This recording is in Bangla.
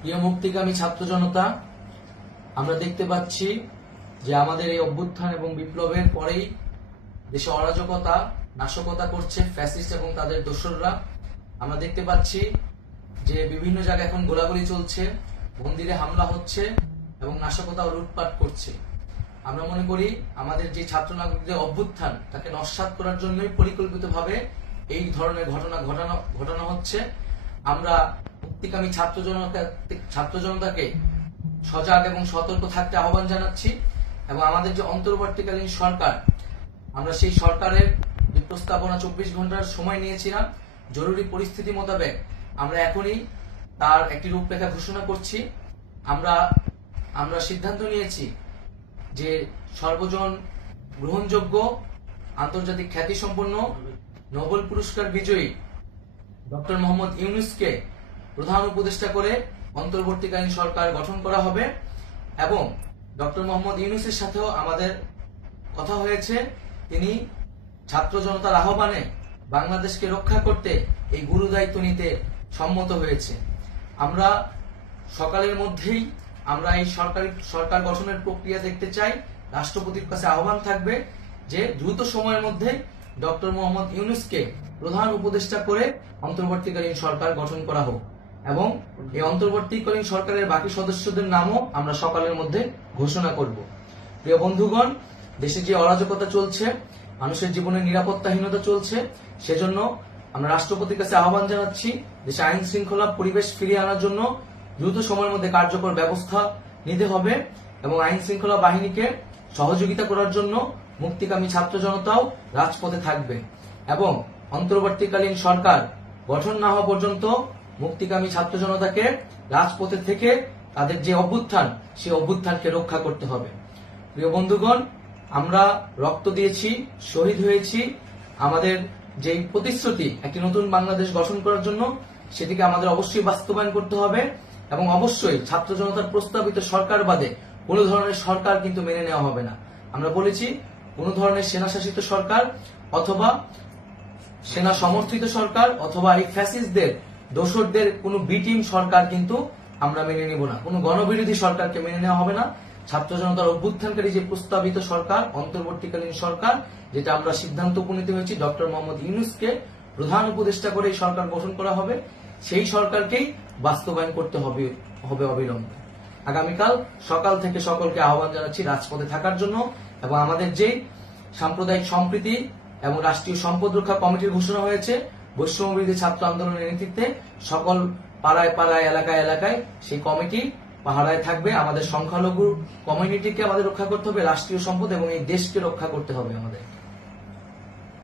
প্রিয় মুক্তিকামী ছাত্র জনতা, আমরা দেখতে পাচ্ছি যে আমাদের এই অভ্যুত্থান এবং বিপ্লবের পরেই দেশে অরাজকতা নাশকতা করছে ফ্যাসিস্ট এবং তাদের দোসররা। আমরা দেখতে পাচ্ছি যে বিভিন্ন জায়গায় এখন গোলাগুলি চলছে, মন্দিরে হামলা হচ্ছে এবং নাশকতা ও লুটপাট করছে। আমরা মনে করি আমাদের যে ছাত্র নাগরিকদের অভ্যুত্থান তাকে নস্যাৎ করার জন্যই পরিকল্পিতভাবে এই ধরনের ঘটনা হচ্ছে। আমরা মুক্তিকামী ছাত্র জনতাকে সজাগ এবং সতর্ক থাকতে আহ্বান জানাচ্ছি এবং আমাদের যে অন্তর্বর্তীকালীন সরকার, আমরা সেই সরকারের যে প্রস্তাবনা 24 ঘন্টার সময় নিয়েছিলাম, জরুরি পরিস্থিতি মোতাবেক আমরা এখনই তার একটি রূপরেখা ঘোষণা করছি। আমরা সিদ্ধান্ত নিয়েছি যে সর্বজন গ্রহণযোগ্য আন্তর্জাতিক খ্যাতিসম্পন্ন নোবেল পুরস্কার বিজয়ী ডক্টর মোহাম্মদ ইউনূসকে প্রধান উপদেষ্টা করে অন্তর্বর্তীকালীন সরকার গঠন করা হবে এবং ডক্টর মোহাম্মদ ইউনূসের সাথেও আমাদের কথা হয়েছে। তিনি ছাত্র জনতার আহ্বানে বাংলাদেশকে রক্ষা করতে এই গুরু দায়িত্ব নিতে সম্মত হয়েছে। আমরা সকালের মধ্যেই আমরা এই সরকার গঠনের প্রক্রিয়া দেখতে চাই। রাষ্ট্রপতির কাছে আহ্বান থাকবে যে দ্রুত সময়ের মধ্যে ডক্টর মোহাম্মদ ইউনূসকে প্রধান উপদেষ্টা করে অন্তর্বর্তীকালীন সরকার গঠন করা হোক এবং এই অন্তর্বর্তীকালীন সরকারের বাকি সদস্যদের নামও আমরা সকালের মধ্যে ঘোষণা করব। প্রিয় বন্ধুগণ, দেশে যে অরাজকতা চলছে, মানুষের জীবনের নিরাপত্তাহীনতা চলছে, সেজন্য আমরা রাষ্ট্রপতির কাছে আহ্বান জানাচ্ছি দেশে আইন শৃঙ্খলা পরিবেশ ফিরিয়ে আনার জন্য দ্রুত সময়ের মধ্যে কার্যকর ব্যবস্থা নিতে হবে এবং আইন শৃঙ্খলা বাহিনীকে সহযোগিতা করার জন্য মুক্তিকামী ছাত্র জনতাও রাজপথে থাকবে এবং অন্তর্বর্তীকালীন সরকার গঠন না হওয়া পর্যন্ত মুক্তিকামী ছাত্র জনতাকে রাজপথে থেকে তাদের যে অভ্যুত্থান, সেই অভ্যুত্থানকে রক্ষা করতে হবে। প্রিয় বন্ধুগণ, আমরা রক্ত দিয়েছি, শহীদ হয়েছি। আমাদের যে প্রতিশ্রুতি একটি নতুন বাংলাদেশ গঠন করার জন্য, সেটিকে আমাদের অবশ্যই বাস্তবায়ন করতে হবে এবং অবশ্যই ছাত্র জনতার প্রস্তাবিত সরকার বাদে কোনো ধরনের সরকার কিন্তু মেনে নেওয়া হবে না। আমরা বলেছি কোনো ধরনের সেনা শাসিত সরকার অথবা সেনা সমর্থিত সরকার অথবা এই ফ্যাসিস্টদের দোসরদের কোনো বি টিম সরকার কিন্তু আমরা মেনে নেব না। কোনো গণবিরোধী সরকারকে মেনে নেওয়া হবে না। ছাত্র জনতার অভ্যুত্থানকারী যে প্রস্তাবিত সরকার, অন্তর্বর্তীকালীন সরকার, যেটা আমরা সিদ্ধান্ত উপনীত হয়েছি ডক্টর মোহাম্মদ ইউনূসকে প্রধান উপদেষ্টা করে এই সরকার গঠন করা হবে, সেই সরকারকেই বাস্তবায়ন করতে হবে অবিলম্বে। আগামীকাল সকাল থেকে সকলকে আহ্বান জানাচ্ছি রাজপথে থাকার জন্য এবং আমাদের যে সাম্প্রদায়িক সম্প্রীতি এবং রাষ্ট্রীয় সম্পদ রক্ষা কমিটির ঘোষণা হয়েছে বৈষম্যবিরোধী ছাত্র আন্দোলনের নেতৃত্বে, সকল পাড়ায় পাড়ায় এলাকায় এলাকায় সেই কমিটি পাহারায় থাকবে। আমাদের সংখ্যালঘু কমিউনিটিকে আমাদের রক্ষা করতে হবে, রাষ্ট্রীয় সম্পদ এবং এই দেশকে রক্ষা করতে হবে আমাদের।